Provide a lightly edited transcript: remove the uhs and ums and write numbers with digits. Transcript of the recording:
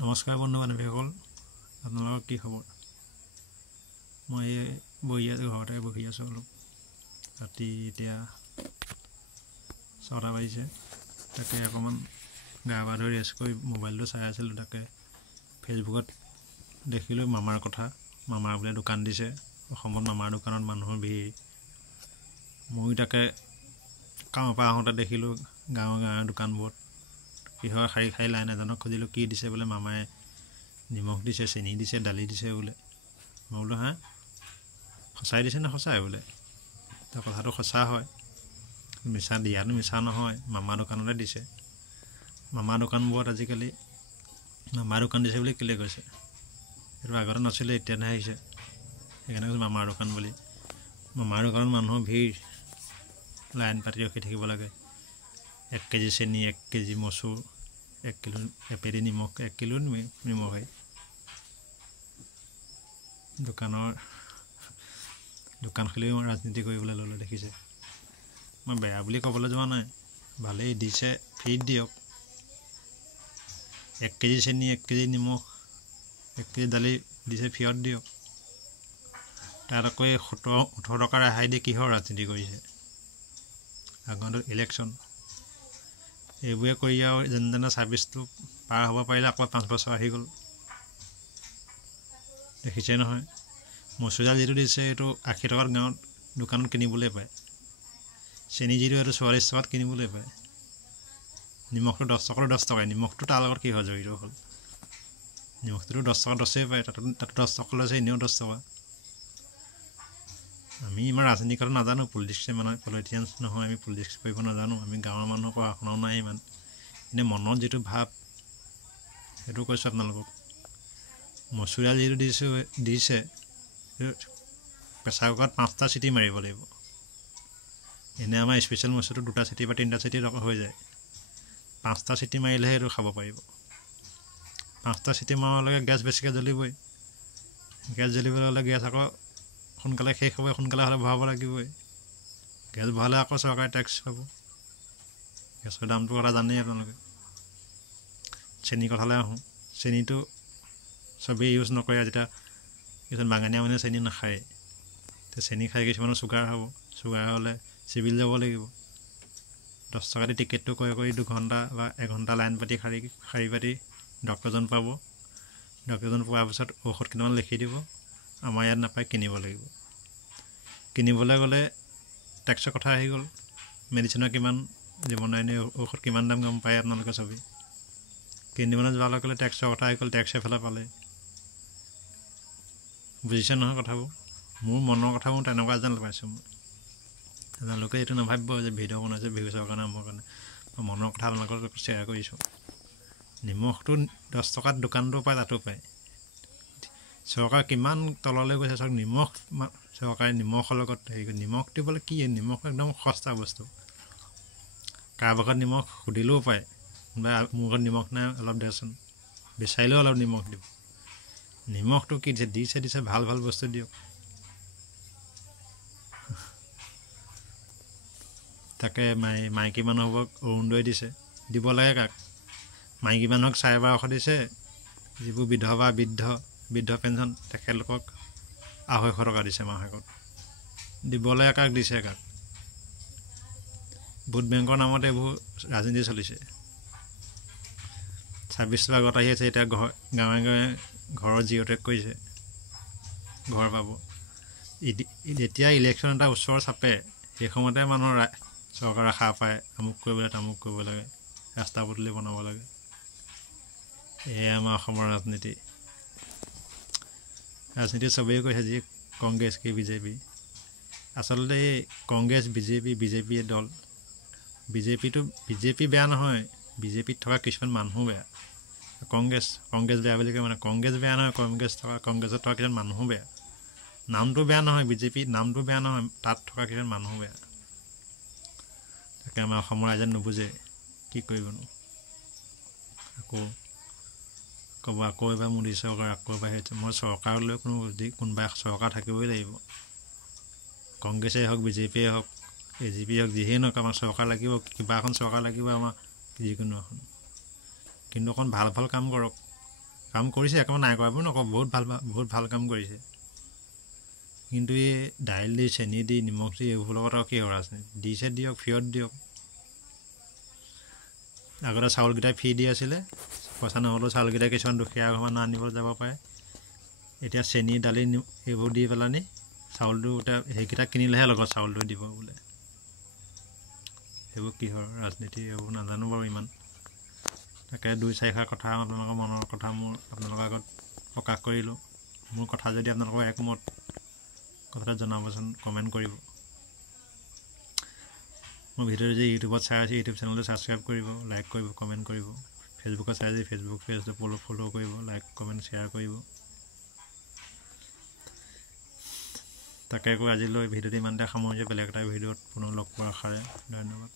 নমস্কাৰ বন্ধু বান্ধৱীসকল, আপোনালোকৰ কি খবৰ? মই ঘৰতে বহি আছোঁ। অলপ ৰাতি এতিয়া 6টা বাজিছে। তাকে অকণমান গা পা ধুই ৰেষ্ট কৰি মোবাইলটো চাই আছিলোঁ। তাকে ফেচবুকত দেখিলোঁ মামাৰ কথা। মামাৰ বোলে দোকান দিছে। অসমত মামাৰ দোকানত মানুহৰ ভিৰ। ময়ো তাকে কামৰ পৰা আহোঁতে দেখিলোঁ গাঁৱৰ দোকানবোৰত কিহৰ শাৰী শাৰী লাইন। এজনক খুজিলোঁ কি দিছে, বোলে মামাই নিমখ দিছে, চেনি দিছে, দালি দিছে বোলে। মই বোলো হা, সঁচাই দিছে নে? সঁচাই বোলে। তো কথাটো সঁচা হয়, মিছা দিয়াটো মিছা নহয়। মামাৰ দোকানতে দিছে। মামাৰ দোকানবোৰত আজিকালি মামাৰ দোকান দিছে বুলি কেলৈ কৈছে? সেইটো আগতে নাছিলে, এতিয়াহে আহিছে। সেইকাৰণে কৈছে মামাৰ দোকান বুলি। মামাৰ দোকানত মানুহৰ ভিৰ, লাইন পাতি ৰখি থাকিব লাগে। 1 কেজি চেনি, 1 কেজি মচুৰ, 1 কিলো এপেটি নিমখ, 1 কিলো নিমখে। দোকান খুলিও ৰাজনীতি কৰিবলৈ ল'লে, দেখিছে। মই বেয়া বুলি ক'বলৈ যোৱা নাই, ভালেই দিছে, ফ্ৰীত দিয়ক। 1 কেজি চেনি, 1 কেজি নিমখ, 1 কেজি দালি দিছে, ফ্ৰীত দিয়ক। তাত আকৌ 17-18 টকা ৰেহাই দিয়ে কিহৰ ৰাজনীতি কৰিছে? আগন্তুক ইলেকশ্যন এইবোৰে কৰি আৰু যেনে তেনে ছাৰ্ভিচটো পাৰ হ'ব পাৰিলে আকৌ 5 বছৰ আহি গ'ল। দেখিছে নহয়, মচুৰ দাইল যিটো দিছে এইটো 80 টকাত গাঁৱত দোকানত কিনিবলৈ পায়। চেনি যিটো এইটো 44 টকাত কিনিবলৈ পায়। নিমখটো 10 টকাটো 10 টকাই। নিমখটো তাৰ লগত কি হয় জড়িত হ'ল? নিমখটোতো 10 টকা 10এই পায়, তাতো 10 টকা লৈছে, এনেও 10 টকা। আমি ইমান ৰাজনীতি কথা নাজানো, পলিটিচিয়ানছ নহয়, আমি পলিটিক্স কৰিব নাজানো। আমি গাঁৱৰ মানুহৰ পঢ়া শুনাও নাই ইমান। এনেই মনত যিটো ভাৱ সেইটো কৈছোঁ আপোনালোকক। মচুৰ দাইল যিটো দিছে প্ৰেছাৰ কুকাৰত 5টা চিটি মাৰিব লাগিব। এনেই আমাৰ স্পেচিয়েল মচুৰটো 2টা চিটি বা 3টা চিটি হৈ যায়। 5টা চিটি মাৰিলেহে এইটো খাব পাৰিব। 5টা চিটি মাৰালৈকে গেছ বেছিকৈ জ্বলিবই। গেছ জ্বলিবলৈ হ'লে গেছ আকৌ সোনকালে শেষ হ'ব, সোনকালে হ'লে ভৰাব লাগিবই। গেছ ভৰালে আকৌ চৰকাৰে টেক্স পাব। গেছৰ দামটোৰ কথা জানেই আপোনালোকে। চেনি কথালৈ আহোঁ। চেনিটো চবেই ইউজ নকৰে। যেতিয়া কিছুমান বাগানীয়া মানুহে চেনি নাখায়, তেতিয়া চেনি খাই কিছুমানৰ চুগাৰ হ'ব। চুগাৰ হ'লে চিভিল যাব লাগিব। 10 টকা দি টিকেটটো ক্ৰয় কৰি 2 ঘণ্টা বা 1 ঘণ্টা লাইন পাতি শাৰী পাতি ডক্টৰজন পাব। ডক্টৰজন পোৱাৰ পিছত ঔষধ কেইটামান লিখি দিব। আমাৰ ইয়াত নাপায়, কিনিব লাগিব। কিনিবলৈ গ'লে টেক্সৰ কথা আহি গ'ল। মেডিচিনৰ কিমান, জীৱনদায়িনী ঔষধ কিমান দাম গম পায় আপোনালোকে চবেই। কিনিবলৈ যোৱাৰ লগে লগে টেক্সৰ কথা আহি গ'ল। টেক্স এফালে পালে। বুজিছে নহয় কথাবোৰ? মোৰ মনৰ কথাবোৰ তেনেকুৱা যেন পাইছোঁ মই। আপোনালোকে এইটো নাভাবিব যে ভিডিঅ' বনাইছে ভিউজৰ কাৰণে, মোৰ কাৰণে। মই মনৰ কথা আপোনালোকৰ লগত শ্বেয়াৰ কৰিছোঁ। নিমখটো 10 টকাত দোকানটো পায়, তাতো পায়। চৰকাৰ কিমান তললৈ গৈছে চাওক। চৰকাৰে নিমখৰ লগত নিমখ দিবলৈ কি? নিমখ একদম সস্তা বস্তু। কাৰোবাৰ ঘৰত নিমখ সুধিলেও পায়, বা মোৰ ঘৰত নিমখ নাই অলপ দেচোন, বিচাৰিলেও অলপ নিমখ দিব। নিমখটো কি দিছে ভাল ভাল বস্তু দিয়ক। তাকে মাইকী মানুহবোৰক অৰুণোদয় দিছে, দিব লাগে কাক? মাইকী মানুহক 1250 দিছে। যিবোৰ বিধৱা বৃদ্ধ পেঞ্চন, তেখেতলোকক 250 টকা দিছে মাহেকত। দিবলৈ কাক দিছে কাক? ভোট বেংকৰ নামত এইবোৰ ৰাজনীতি চলিছে। 26টো আগত আহি আছে, এতিয়া গাঁৱে গাঁৱে ঘৰৰ জিঅ'টেক কৰিছে, ঘৰ পাব। যেতিয়া ইলেকশ্যন এটা ওচৰ চাপে, সেই সময়তে মানুহৰ চৰকাৰে সাৰ পায়, আমুক কৰিব লাগে তামুক কৰিব লাগে, ৰাস্তা পদূলি বনাব লাগে। এয়াই আমাৰ অসমৰ ৰাজনীতি। ৰাজনীতি চবেই কৈছে, যি কংগ্ৰেছ কি বিজেপি। আচলতে এই কংগ্ৰেছ বিজেপি দল। বিজেপি বেয়া নহয়, বিজেপিত থকা কিছুমান মানুহো বেয়া। কংগ্ৰেছ বেয়া বুলি কয় মানে কংগ্ৰেছ বেয়া নহয়, কংগ্ৰেছত থকা কিছুমান মানুহো বেয়া। নামটো বেয়া নহয়, বিজেপি নামটো বেয়া নহয়, তাত থকা কিছুমান মানুহো বেয়া। তাকে আমাৰ অসমৰ ৰাইজে নুবুজে, কি কৰিবনো। আকৌ এবাৰ মোদী চৰকাৰ, আকৌ এবাৰ হৈছে। মই চৰকাৰলৈ কোনোবা চৰকাৰ থাকিবই লাগিব। কংগ্ৰেছেই হওক, বিজেপিয়ে হওক, AGP হওক, যিহেই নহওক আমাৰ চৰকাৰ লাগিব। কিবা এখন চৰকাৰ লাগিব আমাক, যিকোনো এখন। কিন্তু অকণ ভাল কাম কৰক। কাম কৰিছে, একেবাৰে নাই কৰাবোৰ নকওঁ, বহুত ভাল কাম কৰিছে। কিন্তু এই দাইল দি, চেনি দি, নিমখ দি এইবোৰ লগত আৰু কি ৰাজনীতি দিছে, দিয়ক, ফ্ৰীত দিয়ক। আগতে চাউলকেইটা ফ্ৰী দি আছিলে, পইচা নহ'লেও চাউলকেইটা কিছুমান দুখীয়া ঘৰ আনিবলৈ যাব পাৰে। এতিয়া চেনি, দালি এইবোৰ দি পেলানি চাউলটো সেইকেইটা কিনিলেহে লগত চাউলটো দিব বোলে। সেইবোৰ কিহৰ ৰাজনীতি এইবোৰ নাজানো বাৰু ইমান। তাকে 2-4 কথা আপোনালোকৰ মনৰ কথা আপোনালোকৰ আগত প্ৰকাশ কৰিলোঁ। মোৰ কথা যদি আপোনালোকৰ একমত, কথাটো জনাবচোন, কমেণ্ট কৰিব। মোৰ ভিডিঅ' যদি ইউটিউবত চাই আছে, ইউটিউব চেনেলটো ছাবস্ক্ৰাইব কৰিব, লাইক কৰিব, কমেণ্ট কৰিব। ফেচবুকত চাই যদি ফেচবুক পেজটো ফ'ল' কৰিব, লাইক কমেণ্ট শ্বেয়াৰ কৰিব। তাকে আজিলৈ ভিডিঅ'টো ইমানতে সামৰিছোঁ। বেলেগ এটা ভিডিঅ'ত পুনৰ লগ পোৱাৰ আশাৰে ধন্যবাদ।